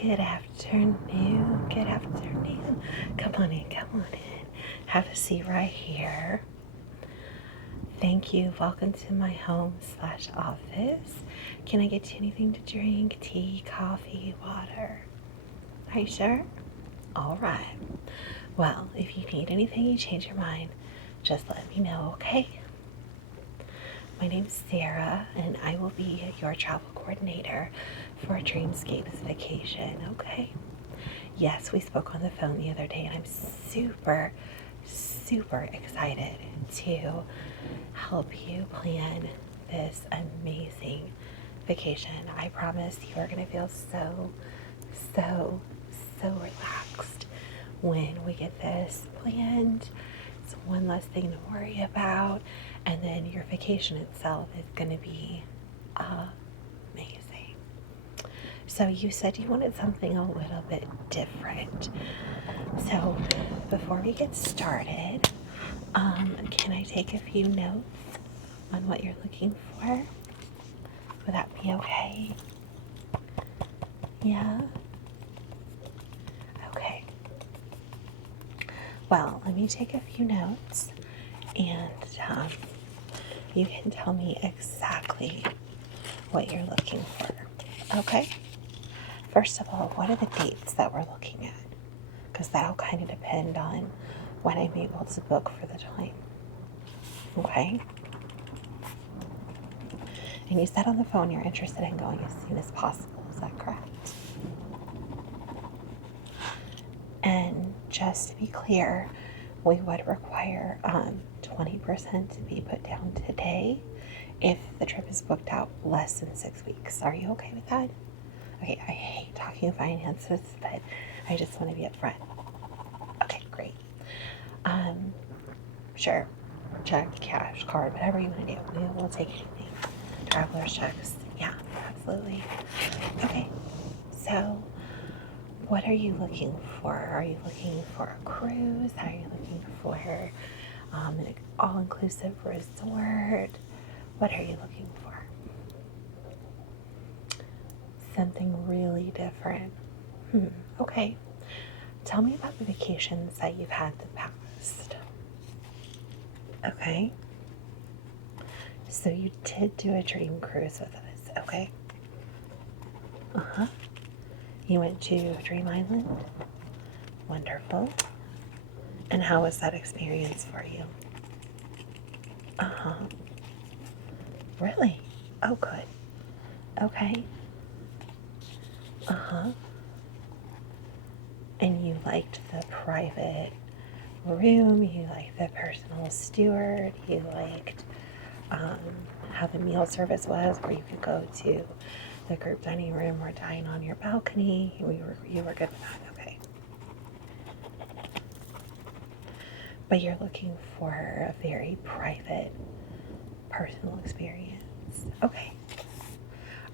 Good afternoon. Good afternoon. Come on in. Come on in. Have a seat right here. Thank you. Welcome to my home/office. Can I get you anything to drink? Tea, coffee, water? Are you sure? All right. Well, if you need anything, you change your mind, just let me know, okay? My name's Sarah, and I will be your travel coordinator for Dreamscapes Vacation, okay? Yes, we spoke on the phone the other day, and I'm super, super excited to help you plan this amazing vacation. I promise you are going to feel so, so, so relaxed when we get this planned. It's one less thing to worry about, and then your vacation itself is going to be amazing. So you said you wanted something a little bit different. So before we get started, can I take a few notes on what you're looking for? Would that be okay? Yeah? Okay. Well, let me take a few notes, and you can tell me exactly what you're looking for. Okay? First of all, what are the dates that we're looking at? Because that'll kind of depend on when I'm able to book for the time. Okay? And you said on the phone you're interested in going as soon as possible. Is that correct? And just to be clear, we would require 20% to be put down today if the trip is booked out less than 6 weeks. Are you okay with that? Okay, I hate talking finances, but I just want to be upfront. Okay, great. Sure, check, cash, card, whatever you want to do. We will take anything. Traveler's checks. Yeah, absolutely. Okay, so what are you looking for? Are you looking for a cruise? Are you looking for an all-inclusive resort? What are you looking for? Something really different. Okay. Tell me about the vacations that you've had in the past. Okay. So you did do a dream cruise with us, okay? Uh-huh. You went to Dream Island? Wonderful. And how was that experience for you? Uh-huh. Really? Oh, good. Okay. Uh-huh. And you liked the private room, you liked the personal steward, you liked how the meal service was, where you could go to the group dining room or dine on your balcony. You were good with that, okay. But you're looking for a very private, personal experience. Okay.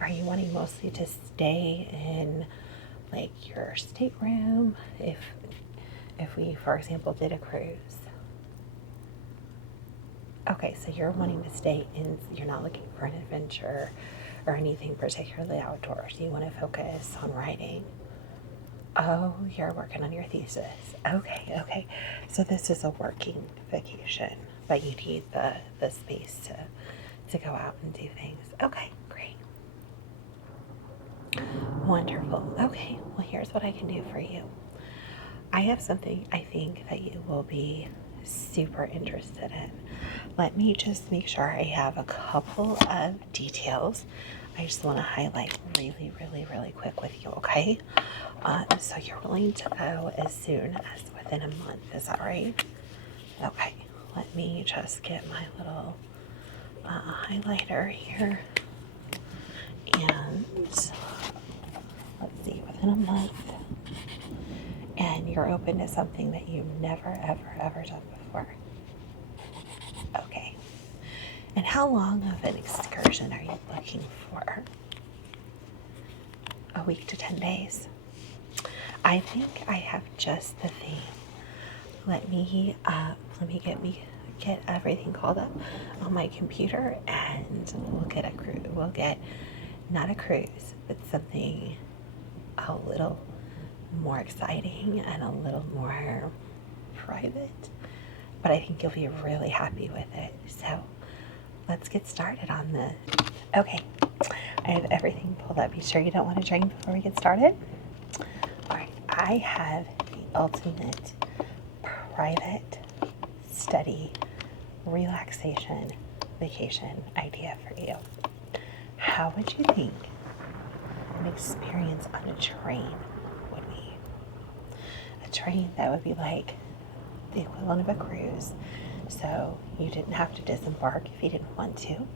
Are you wanting mostly to stay in like your stateroom if we, for example, did a cruise? Okay, so you're wanting to stay in, you're not looking for an adventure or anything particularly outdoors. You want to focus on writing. Oh, you're working on your thesis. Okay. So this is a working vacation, but you need the space to go out and do things. Okay, great. Wonderful. Okay, well, here's what I can do for you. I have something I think that you will be super interested in. Let me just make sure I have a couple of details I just want to highlight really, really, really quick with you, okay? So you're willing to go as soon as within a month, is that right? Okay, let me just get my little highlighter here. And let's see, within a month. And you're open to something that you've never, ever done before. Okay. And how long of an excursion are you looking for? A week to 10 days? I think I have just the thing. Let me get everything called up on my computer, and we'll get not a cruise, but something a little more exciting and a little more private, but I think you'll be really happy with it. So let's get started on this. Okay, I have everything pulled up. You sure you don't want to drink before we get started? All right, I have the ultimate private study relaxation vacation idea for you. How would you think an experience on a train would be? A train that would be like the equivalent of a cruise, so you didn't have to disembark if you didn't want to.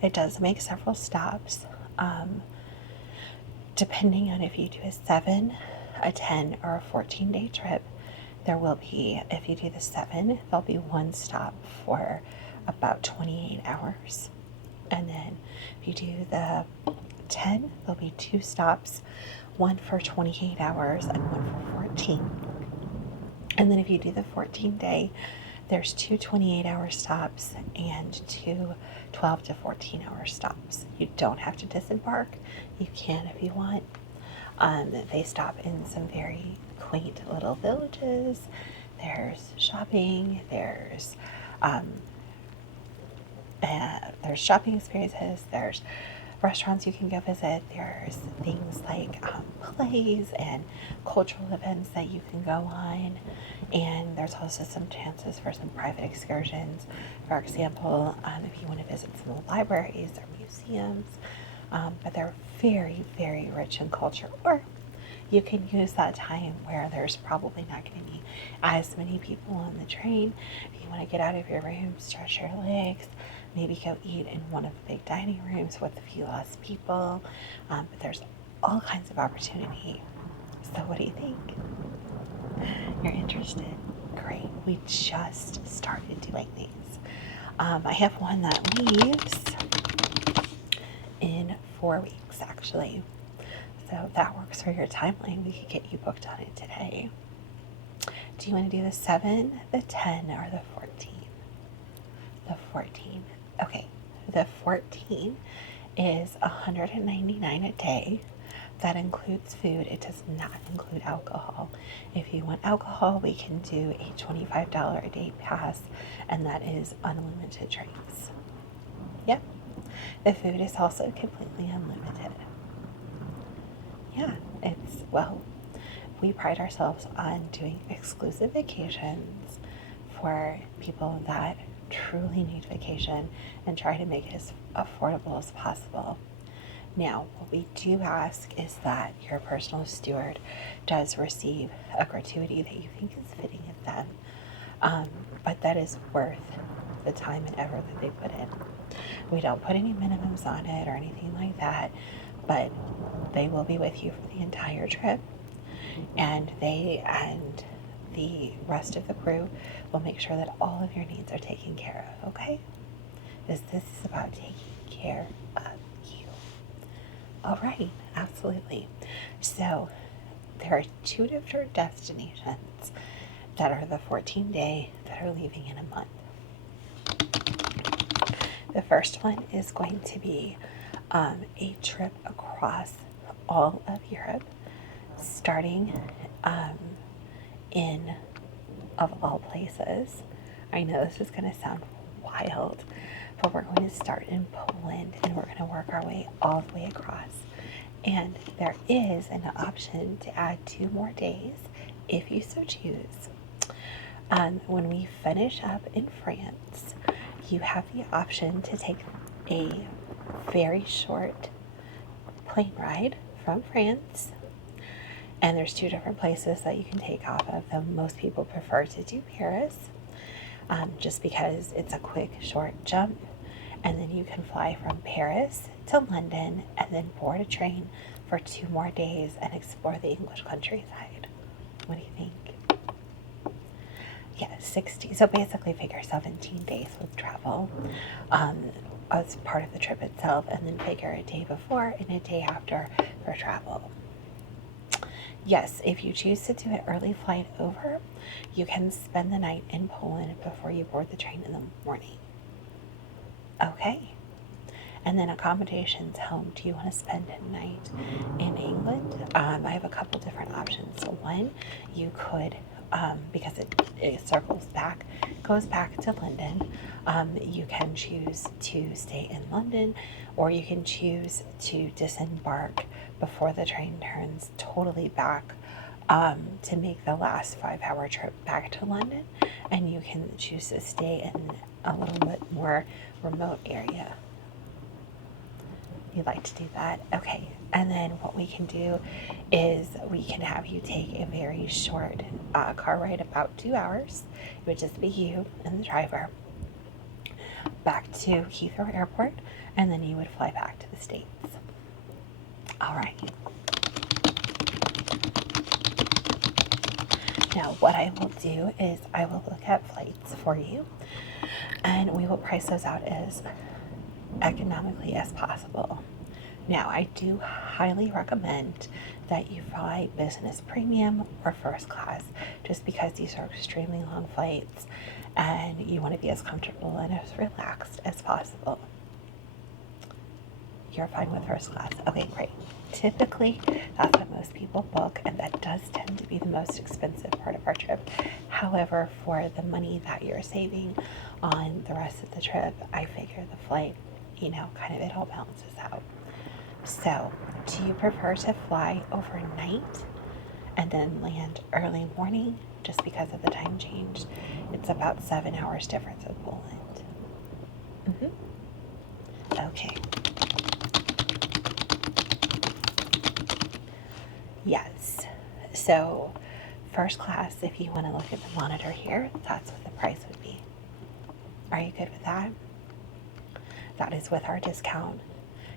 It does make several stops, depending on if you do a 7, a 10, or a 14-day trip. There will be, if you do the 7, there'll be one stop for about 28 hours. And then if you do the 10, there'll be 2 stops, one for 28 hours and one for 14. And then if you do the 14-day, there's 2 28-hour stops and 2 12 to 14-hour stops. You don't have to disembark. You can if you want. They stop in some very quaint little villages. There's shopping. There's shopping experiences. There's restaurants you can go visit. There's things like plays and cultural events that you can go on. And there's also some chances for some private excursions. For example, if you want to visit some libraries or museums, but they're very, very rich in culture. Or you can use that time where there's probably not going to be as many people on the train. If you want to get out of your room, stretch your legs, maybe go eat in one of the big dining rooms with a few less people. But there's all kinds of opportunity. So what do you think? You're interested? Great. We just started doing these. I have one that leaves in 4 weeks, actually. So that works for your timeline. We could get you booked on it today. Do you want to do the 7, the 10, or the 14? The 14. Okay. The 14 is $199 a day. That includes food. It does not include alcohol. If you want alcohol, we can do a $25 a day pass, and that is unlimited drinks. Yep. The food is also completely unlimited. Yeah, we pride ourselves on doing exclusive vacations for people that truly need vacation and try to make it as affordable as possible. Now, what we do ask is that your personal steward does receive a gratuity that you think is fitting of them, but that is worth the time and effort that they put in. We don't put any minimums on it or anything like that, but they will be with you for the entire trip, and they and the rest of the crew will make sure that all of your needs are taken care of, okay? Because this is about taking care of you. All right, absolutely. So there are 2 different destinations that are the 14-day that are leaving in a month. The first one is going to be a trip across all of Europe, starting in, of all places, I know this is going to sound wild, but we're going to start in Poland and we're going to work our way all the way across. And there is an option to add 2 more days if you so choose. When we finish up in France, you have the option to take a very short plane ride from France. And there's 2 different places that you can take off of them. Most people prefer to do Paris, just because it's a quick, short jump. And then you can fly from Paris to London and then board a train for 2 more days and explore the English countryside. What do you think? Yeah, 60. So basically figure 17 days with travel as part of the trip itself, and then figure a day before and a day after for travel. Yes, if you choose to do an early flight over, you can spend the night in Poland before you board the train in the morning. Okay. And then accommodations home. Do you want to spend a night in England? I have a couple different options. So one, you could, because it circles back, goes back to London, you can choose to stay in London, or you can choose to disembark before the train turns totally back, to make the last 5-hour trip back to London, and you can choose to stay in a little bit more remote area. You like to do that? Okay. And then what we can do is we can have you take a very short car ride, about 2 hours. It would just be you and the driver back to Heathrow Airport, and then you would fly back to the States. All right. Now, what I will do is I will look at flights for you, and we will price those out as economically as possible. Now, I do highly recommend that you fly business premium or first class, just because these are extremely long flights and you want to be as comfortable and as relaxed as possible. You're fine with first class. Okay, great. Typically, that's what most people book, and that does tend to be the most expensive part of our trip. However, for the money that you're saving on the rest of the trip, I figure the flight, kind of it all balances out. So, do you prefer to fly overnight and then land early morning, just because of the time change? It's about 7 hours difference with Poland. Okay. Yes. So, first class, if you want to look at the monitor here, that's what the price would be. Are you good with that? That is with our discount.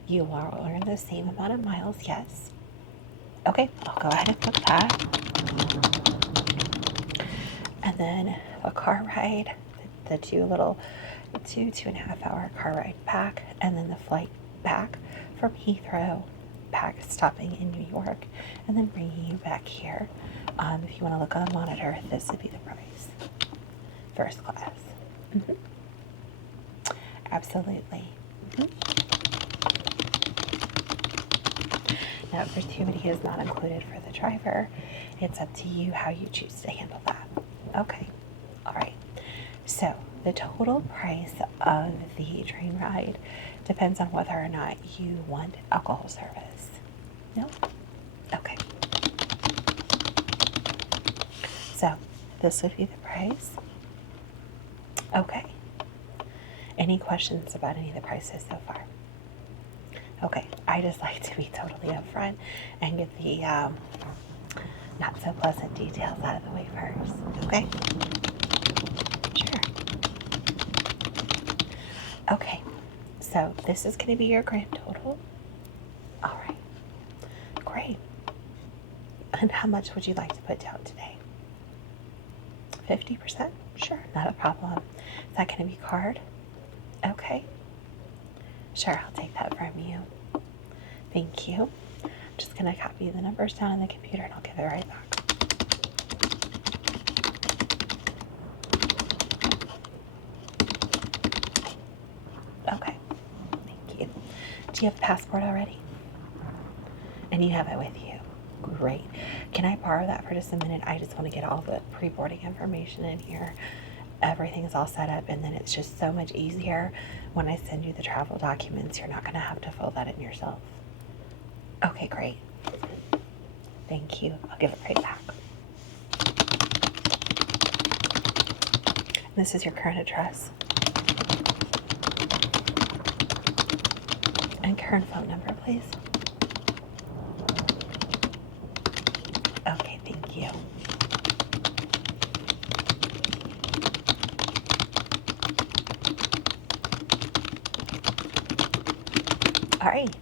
You will earn the same amount of miles, yes. Okay, I'll go ahead and book that. And then a car ride, the 2.5 hour car ride back, and then the flight back from Heathrow, back stopping in New York, and then bringing you back here. If you want to look on the monitor, this would be the price. First class. Absolutely. Now, gratuity is not included for the driver. It's up to you how you choose to handle that. Okay. All right. So the total price of the train ride depends on whether or not you want alcohol service. No? Okay. So this would be the price. Okay. Any questions about any of the prices so far? Okay, I just like to be totally upfront and get the not so pleasant details out of the way first. Okay? Sure. Okay, so this is going to be your grand total. All right, great. And how much would you like to put down today? 50%? Sure, not a problem. Is that going to be card? Okay. Sure, I'll take that from you. Thank you. I'm just going to copy the numbers down in the computer and I'll give it right back. Okay, thank you. Do you have a passport already? And you have it with you? Great. Can I borrow that for just a minute? I just want to get all the pre-boarding information in here. Everything is all set up, and then it's just so much easier when I send you the travel documents. You're not going to have to fill that in yourself. Okay, great. Thank you. I'll give it right back. This is your current address. And current phone number, please. Okay, thank you. All right,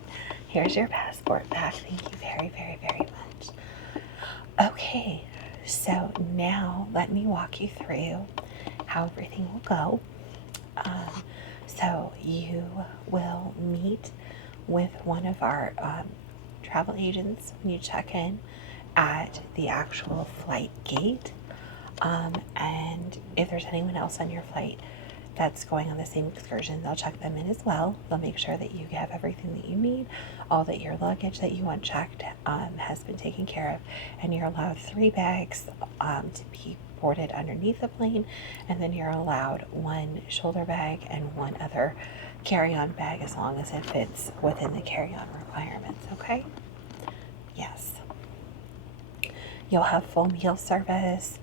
here's your passport back. Thank you very, very, very much. Okay, so now let me walk you through how everything will go. So you will meet with one of our travel agents when you check in at the actual flight gate. And if there's anyone else on your flight, that's going on the same excursion, they'll check them in as well. They'll make sure that you have everything that you need, all that your luggage that you want checked has been taken care of, and you're allowed 3 bags to be boarded underneath the plane, and then you're allowed 1 shoulder bag and 1 other carry-on bag as long as it fits within the carry-on requirements, okay? Yes. You'll have full meal service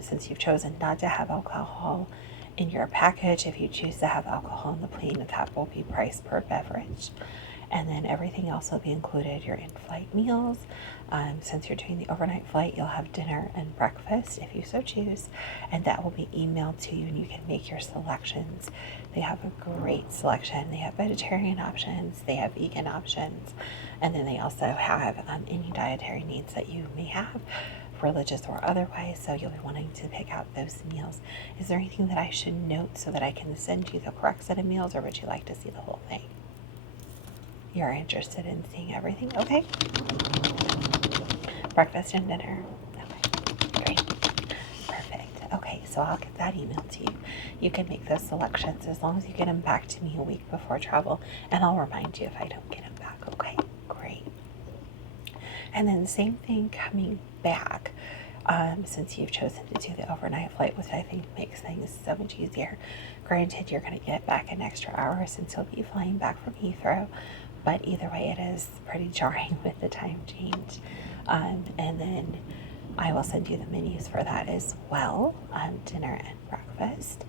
since you've chosen not to have alcohol in your package. If you choose to have alcohol in the plane, that will be priced per beverage. And then everything else will be included, your in-flight meals. Since you're doing the overnight flight, you'll have dinner and breakfast if you so choose, and that will be emailed to you and you can make your selections. They have a great selection. They have vegetarian options, they have vegan options, and then they also have any dietary needs that you may have, religious or otherwise, so you'll be wanting to pick out those meals. Is there anything that I should note so that I can send you the correct set of meals, or would you like to see the whole thing? You're interested in seeing everything? Okay. Breakfast and dinner. Okay, great. Perfect. Okay, so I'll get that email to you. You can make those selections as long as you get them back to me a week before travel, and I'll remind you if I don't get them back. Okay, great. And then the same thing coming back. Since you've chosen to do the overnight flight, which I think makes things so much easier. Granted, you're going to get back an extra hour since you'll be flying back from Heathrow, but either way, it is pretty jarring with the time change. And then I will send you the menus for that as well, dinner and breakfast.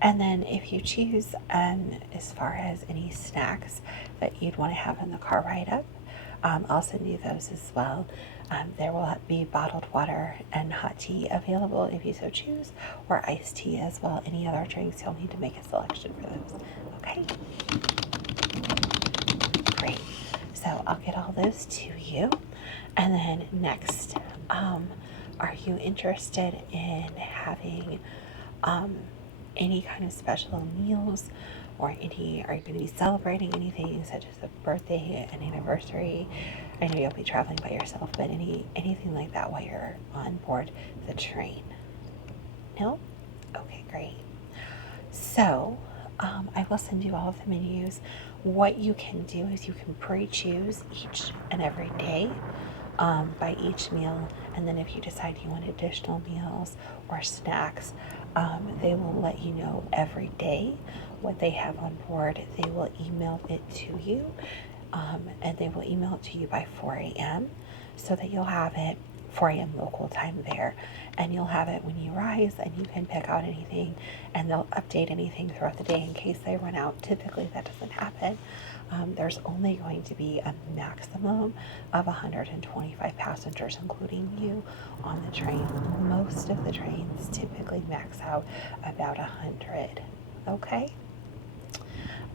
And then if you choose, as far as any snacks that you'd want to have in the car ride up, I'll send you those as well. There will be bottled water and hot tea available if you so choose, or iced tea as well. Any other drinks, you'll need to make a selection for those. Okay? Great. So I'll get all those to you. And then next, are you interested in having any kind of special meals, or are you going to be celebrating anything such as a birthday, an anniversary? I know you'll be traveling by yourself, but anything like that while you're on board the train? No? Okay, great. So I will send you all of the menus. What you can do is you can pre-choose each and every day by each meal, and then if you decide you want additional meals or snacks, they will let you know every day what they have on board. They will email it to you, and they will email it to you by 4 a.m. so that you'll have it 4 a.m. local time there, and you'll have it when you rise, and you can pick out anything, and they'll update anything throughout the day in case they run out. Typically that doesn't happen. There's only going to be a maximum of 125 passengers, including you, on the train. Most of the trains typically max out about 100. Okay?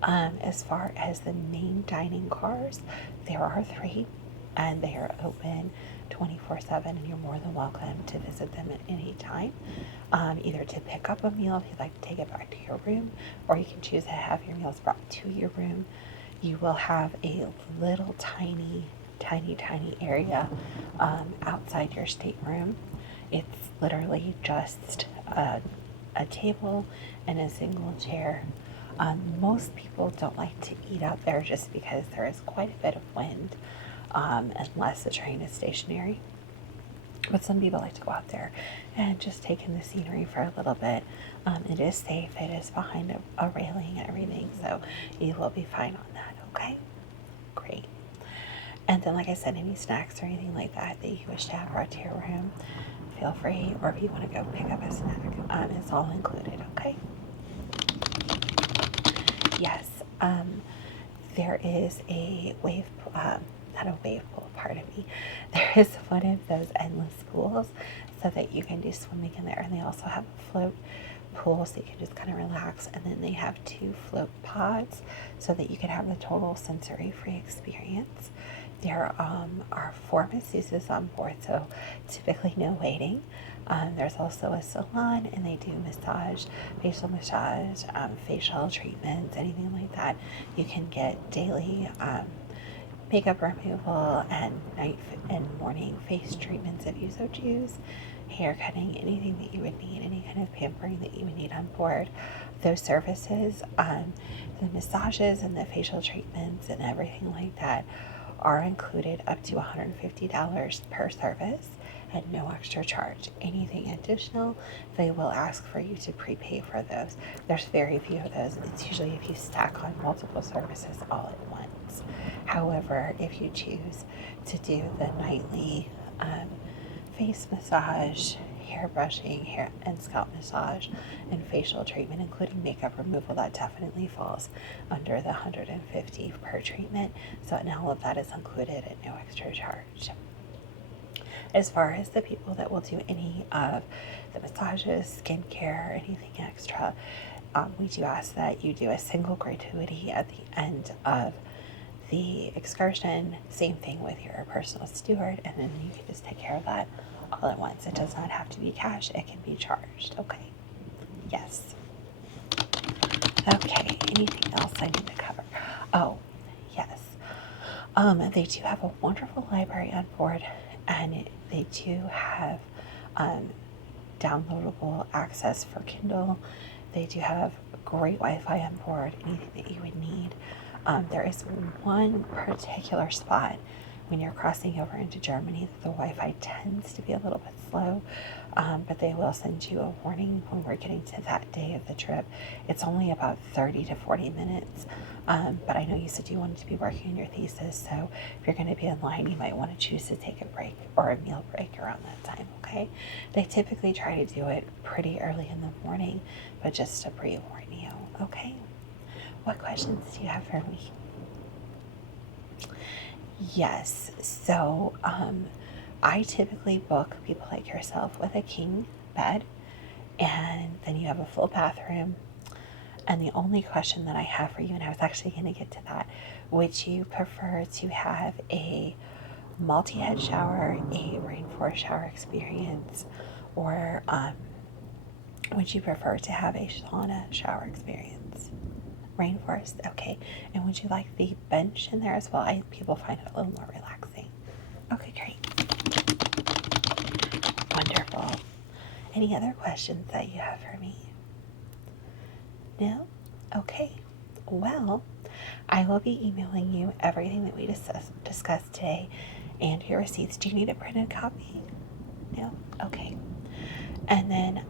As far as the main dining cars, there are 3, and they are open 24/7, and you're more than welcome to visit them at any time, either to pick up a meal if you'd like to take it back to your room, or you can choose to have your meals brought to your room. You will have a little tiny area outside your stateroom. It's literally just a table and a single chair. Most people don't like to eat out there just because there is quite a bit of wind, unless the train is stationary. But some people like to go out there and just take in the scenery for a little bit. It is safe. It is behind a railing and everything, so you will be fine on that, okay? Great. And then, like I said, any snacks or anything like that that you wish to have brought to your room, feel free. Or if you want to go pick up a snack, it's all included, okay? Yes, there is a wave, not a wave pool, pardon me. There is one of those endless pools so that you can do swimming in there. And they also have a float pool so you can just kind of relax. And then they have 2 float pods so that you can have a total sensory-free experience. There are 4 masseuses on board, so typically no waiting. There's also a salon, and they do massage, facial massage, facial treatments, anything like that. You can get daily makeup removal and night and morning face treatments if you so choose, hair cutting, anything that you would need, any kind of pampering that you would need on board. Those services, the massages and the facial treatments and everything like that are included up to $150 per service at no extra charge. Anything additional, they will ask for you to prepay for those. There's very few of those. It's usually if you stack on multiple services all at once. However, if you choose to do the nightly face massage, hair brushing, hair and scalp massage, and facial treatment, including makeup removal, that definitely falls under the $150 per treatment. So, and all of that is included at no extra charge. As far as the people that will do any of the massages, skincare, anything extra, we do ask that you do a single gratuity at the end of the excursion. Same thing with your personal steward, and then you can just take care of that all at once. It does not have to be cash, it can be charged. Okay. Yes. Okay, anything else I need to cover? Oh, yes. They do have a wonderful library on board, and they do have downloadable access for Kindle. They do have great Wi-Fi on board, anything that you would need. There is one particular spot when you're crossing over into Germany that the Wi-Fi tends to be a little bit slow, but they will send you a warning when we're getting to that day of the trip. It's only about 30 to 40 minutes, but I know you said you wanted to be working on your thesis, so if you're going to be in line, you might want to choose to take a break or a meal break around that time, okay? They typically try to do it pretty early in the morning, but just to pre-warn you, okay? What questions do you have for me? Yes, so I typically book people like yourself with a king bed, and then you have a full bathroom. And the only question that I have for you, and I was actually going to get to that, would you prefer to have a multi-head shower, a rainforest shower experience, or would you prefer to have a sauna shower experience? Rainforest, okay. And would you like the bench in there as well? People find it a little more relaxing. Okay, great. Wonderful. Any other questions that you have for me? No? Okay. Well, I will be emailing you everything that we discussed today and your receipts. Do you need a printed copy? No? Okay. And then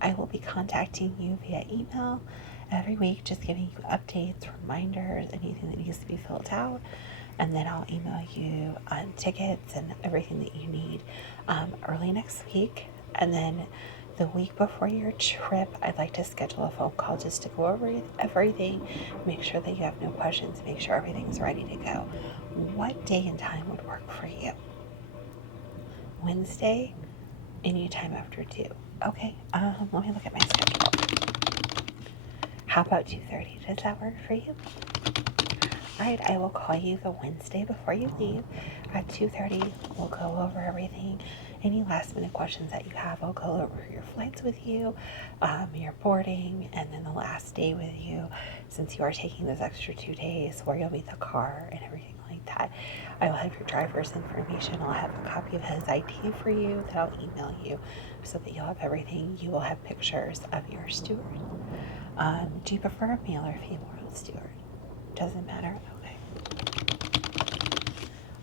I will be contacting you via email every week, just giving you updates, reminders, anything that needs to be filled out. And then I'll email you tickets and everything that you need early next week. And then the week before your trip, I'd like to schedule a phone call just to go over everything, make sure that you have no questions, make sure everything's ready to go. What day and time would work for you? Wednesday, anytime after 2. Okay, let me look at my schedule. How about 2:30? Does that work for you? All right, I will call you the Wednesday before you leave at 2:30. We'll go over everything. Any last minute questions that you have, I'll go over your flights with you, your boarding, and then the last day with you, since you are taking those extra 2 days, where you'll meet the car and everything like that. I will have your driver's information. I'll have a copy of his ID for you that I'll email you so that you'll have everything. You will have pictures of your steward. Do you prefer a male or female steward? Doesn't matter? Okay.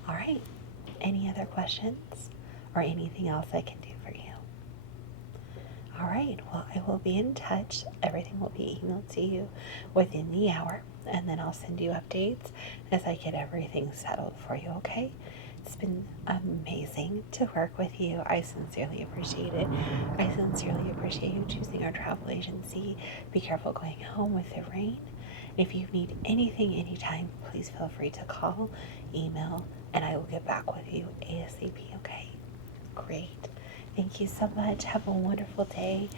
All right. Any other questions or anything else I can do for you? All right. Well, I will be in touch. Everything will be emailed to you within the hour, and then I'll send you updates as I get everything settled for you, okay? It's been amazing to work with you. I sincerely appreciate it. I sincerely appreciate you choosing our travel agency. Be careful going home with the rain. If you need anything anytime, please feel free to call, email, and I will get back with you ASAP, okay? Great. Thank you so much. Have a wonderful day,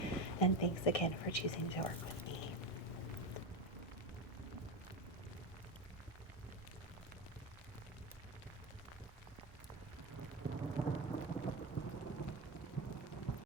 and thanks again for choosing to work with me.